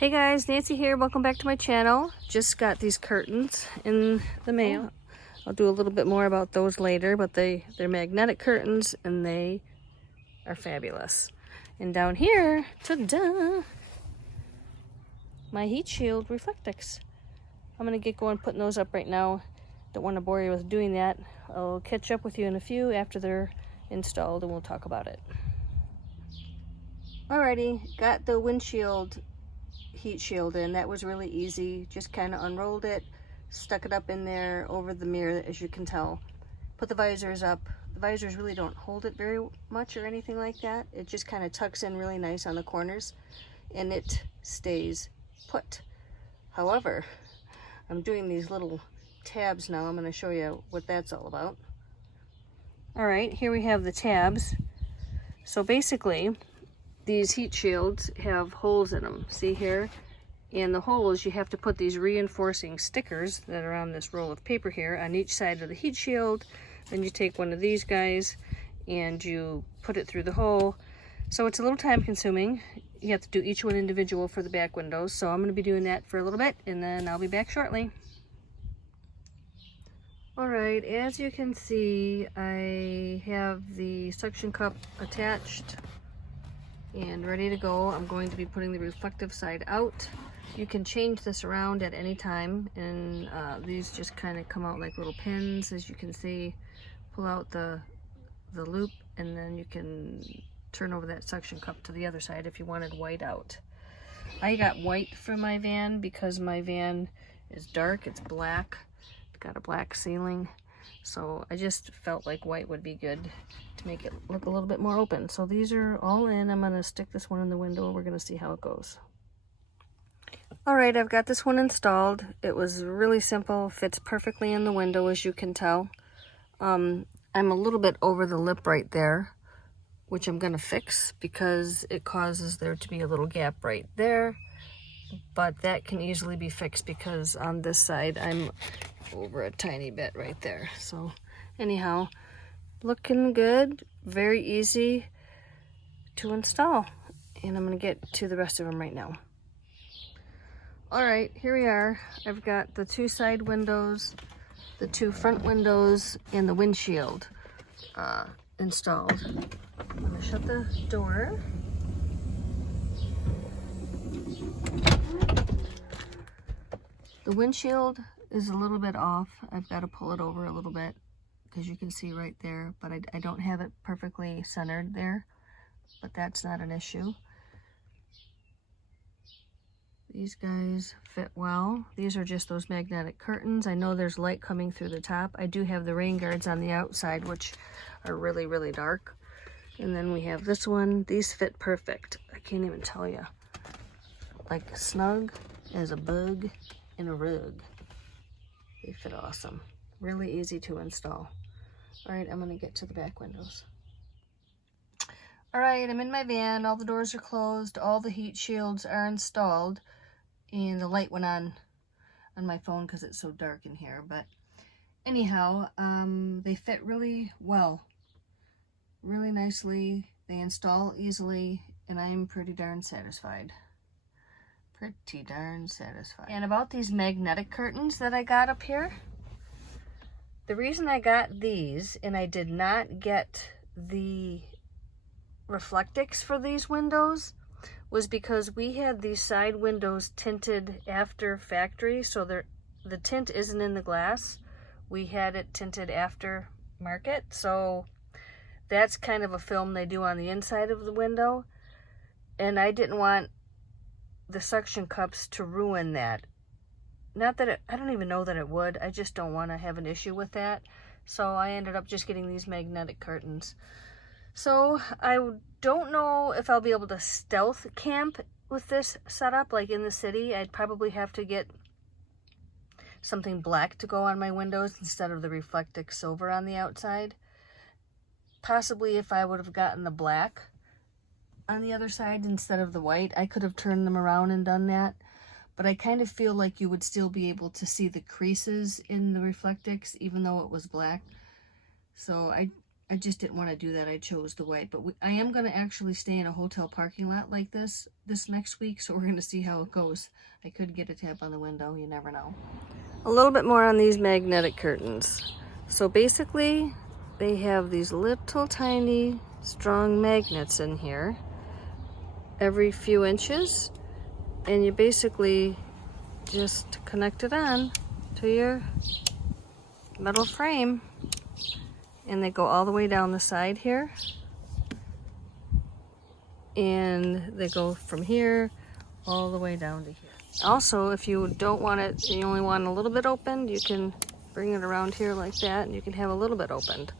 Hey guys, Nancy here. Welcome back to my channel. Just got these curtains in the mail. I'll do a little bit more about those later, but they're magnetic curtains and they are fabulous. And down here, ta-da, my heat shield Reflectix. I'm gonna get going putting those up right now. Don't want to bore you with doing that. I'll catch up with you in a few after they're installed and we'll talk about it. Alrighty, got the windshield heat shield in. That was really easy. Just kind of unrolled it, stuck it up in there over the mirror, as you can tell. Put the visors up. The visors really don't hold it very much or anything like that. It just kind of tucks in really nice on the corners and it stays put. However, I'm doing these little tabs now. I'm going to show you what that's all about. Alright, here we have the tabs. So basically, these heat shields have holes in them, see here? And the holes, you have to put these reinforcing stickers that are on this roll of paper here on each side of the heat shield. Then you take one of these guys and you put it through the hole. So it's a little time consuming. You have to do each one individual for the back windows. So I'm going to be doing that for a little bit and then I'll be back shortly. Alright, as you can see, I have the suction cup attached and ready to go. I'm going to be putting the reflective side out. You can change this around at any time, and these just kind of come out like little pins, as you can see. Pull out the loop and then you can turn over that suction cup to the other side if you wanted white out. I got white for my van because my van is dark, it's black, it's got a black ceiling, so I just felt like white would be good to make it look a little bit more open. So these are all in. I'm going to stick this one in the window. We're going to see how it goes. Alright, I've got this one installed. It was really simple, fits perfectly in the window, as you can tell. I'm a little bit over the lip right there, which I'm going to fix because it causes there to be a little gap right there. But that can easily be fixed because on this side I'm over a tiny bit right there. So anyhow, looking good, very easy to install, and I'm going to get to the rest of them right now. Alright, here we are. I've got the two side windows, the two front windows, and the windshield installed. I'm going to shut the door. The windshield is a little bit off. I've got to pull it over a little bit because you can see right there, but I don't have it perfectly centered there, but that's not an issue. These guys fit well. These are just those magnetic curtains. I know there's light coming through the top. I do have the rain guards on the outside, which are really, really dark. And then we have this one. These fit perfect. I can't even tell you. Like snug as a bug in a rug. They fit awesome. Really easy to install. Alright, I'm going to get to the back windows. Alright, I'm in my van. All the doors are closed. All the heat shields are installed. And the light went on my phone because it's so dark in here. But anyhow, they fit really well. Really nicely. They install easily. And I'm pretty darn satisfied. Pretty darn satisfied. And about these magnetic curtains that I got up here. The reason I got these, and I did not get the Reflectix for these windows, was because we had these side windows tinted after factory, so the tint isn't in the glass. We had it tinted after market, so that's kind of a film they do on the inside of the window, and I didn't want the suction cups to ruin that. Not that I don't even know that it would. I just don't want to have an issue with that. So I ended up just getting these magnetic curtains. So I don't know if I'll be able to stealth camp with this setup, like in the city. I'd probably have to get something black to go on my windows instead of the Reflectix silver on the outside. Possibly if I would have gotten the black on the other side instead of the white, I could have turned them around and done that. But I kind of feel like you would still be able to see the creases in the Reflectix even though it was black. So I just didn't want to do that. I chose the white, but I am going to actually stay in a hotel parking lot like this next week, so we're going to see how it goes. I could get a tap on the window, you never know. A little bit more on these magnetic curtains. So basically, they have these little tiny strong magnets in here every few inches, and you basically just connect it on to your metal frame, and they go all the way down the side here, and they go from here all the way down to here. Also, if you don't want it, you only want a little bit opened, you can bring it around here like that, and you can have a little bit opened.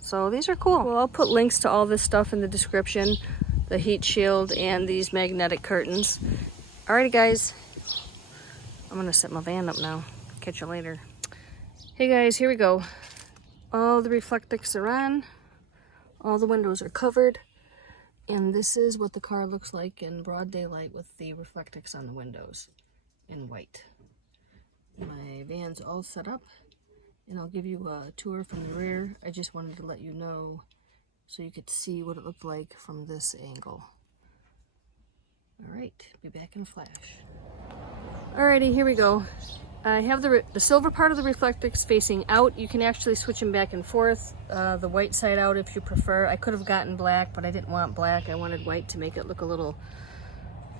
So these are cool. Well, I'll put links to all this stuff in the description, the heat shield and these magnetic curtains. Alrighty guys, I'm gonna set my van up now. Catch you later. Hey guys, here we go. All the Reflectix are on, all the windows are covered, and this is what the car looks like in broad daylight with the Reflectix on the windows in white. My van's all set up, and I'll give you a tour from the rear. I just wanted to let you know so you could see what it looked like from this angle. Alright, be back in a flash. Alrighty, here we go. I have the silver part of the Reflectix facing out. You can actually switch them back and forth. The white side out if you prefer. I could have gotten black, but I didn't want black. I wanted white to make it look a little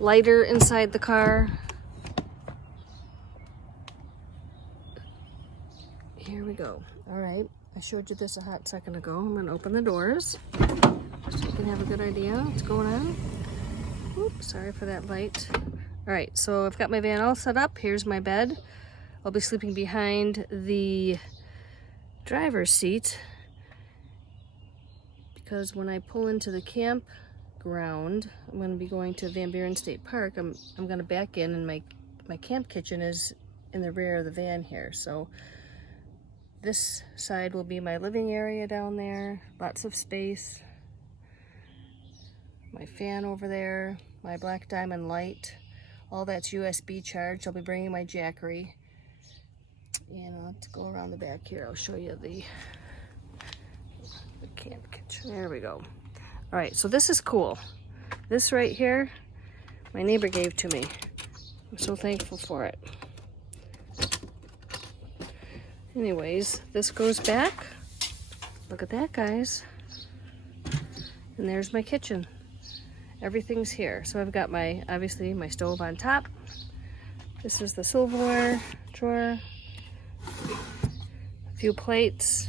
lighter inside the car. Here we go. Alright, I showed you this a hot second ago. I'm going to open the doors so you can have a good idea what's going on. Oops, sorry for that light. Alright, so I've got my van all set up. Here's my bed. I'll be sleeping behind the driver's seat because when I pull into the campground, I'm going to be going to Van Buren State Park. I'm going to back in, and my camp kitchen is in the rear of the van here. So this side will be my living area down there. Lots of space. My fan over there, my black diamond light. All that's USB charged. I'll be bringing my Jackery. And let's go around the back here. I'll show you the camp kitchen. There we go. All right, so this is cool. This right here, my neighbor gave to me. I'm so thankful for it. Anyways, this goes back. Look at that, guys. And there's my kitchen. Everything's here. So I've got obviously my stove on top. This is the silverware drawer. A few plates,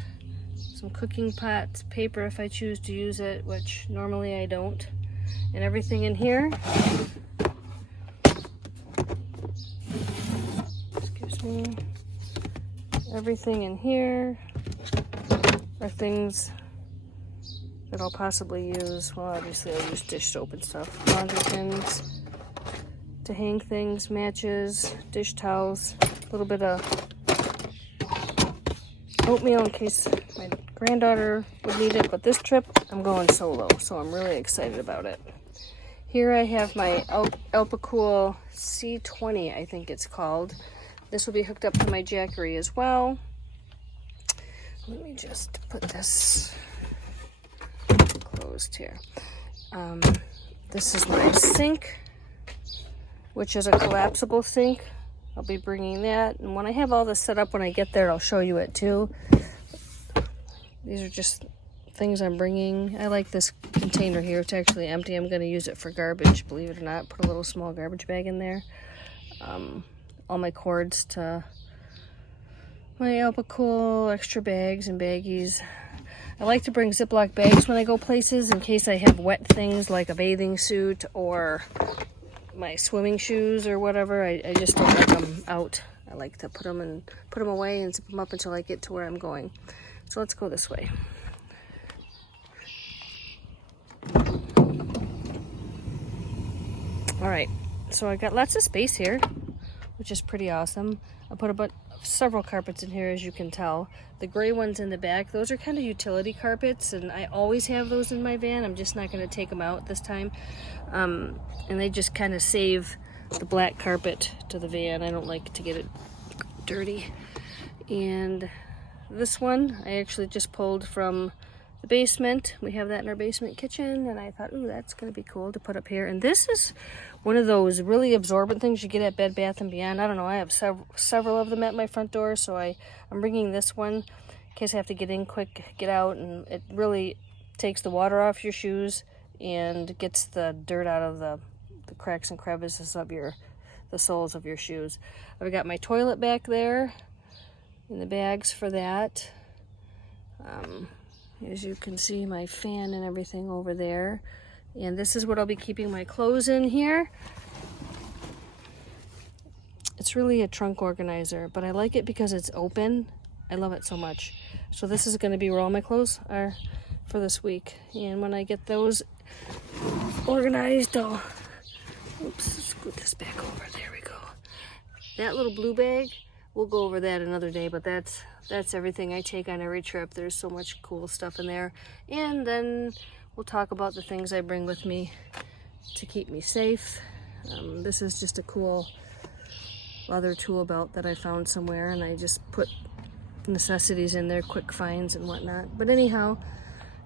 some cooking pots, paper if I choose to use it, which normally I don't. And everything in here, excuse me, everything in here are things that I'll possibly use. Well, obviously I'll use dish soap and stuff. Laundry pins to hang things, matches, dish towels, a little bit of oatmeal in case my granddaughter would need it, but this trip I'm going solo, so I'm really excited about it. Here I have my Alpacool C20, I think it's called. This will be hooked up to my Jackery as well. Let me just put this closed here. This is my sink, which is a collapsible sink. I'll be bringing that, and when I have all this set up when I get there, I'll show you it too. These are just things I'm bringing. I like this container here. It's actually empty. I'm going to use it for garbage, believe it or not. Put a little small garbage bag in there. All my cords to my Alpacool, extra bags and baggies. I like to bring Ziploc bags when I go places in case I have wet things like a bathing suit or my swimming shoes or whatever. I just don't let them out. I like to put them away and zip them up until I get to where I'm going. So let's go this way. All right, so I got lots of space here, which is pretty awesome. I put several carpets in here, as you can tell. The gray ones in the back, those are kind of utility carpets, and I always have those in my van. I'm just not going to take them out this time. And they just kind of save the black carpet to the van. I don't like to get it dirty. And this one I actually just pulled from the basement. We have that in our basement kitchen, and I thought, ooh, that's gonna be cool to put up here. And this is one of those really absorbent things you get at Bed Bath & Beyond. I don't know, I have several of them at my front door, so I'm bringing this one in case I have to get in quick, get out, and it really takes the water off your shoes and gets the dirt out of the cracks and crevices of the soles of your shoes. I've got my toilet back there in the bags for that. As you can see, my fan and everything over there. And this is what I'll be keeping my clothes in here. It's really a trunk organizer, but I like it because it's open. I love it so much. So this is going to be where all my clothes are for this week. And when I get those organized, I'll, oops, scoot this back over. There we go. That little blue bag, we'll go over that another day, but that's everything I take on every trip. There's so much cool stuff in there. And then we'll talk about the things I bring with me to keep me safe. This is just a cool leather tool belt that I found somewhere, and I just put necessities in there, quick finds and whatnot. But anyhow,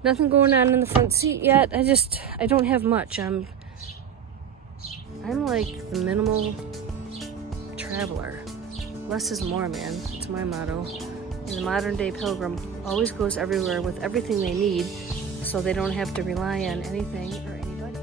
nothing going on in the front seat yet. I don't have much. I'm like the minimal traveler. Less is more, man. It's my motto. And the modern day Pilgrim always goes everywhere with everything they need, so they don't have to rely on anything or anybody.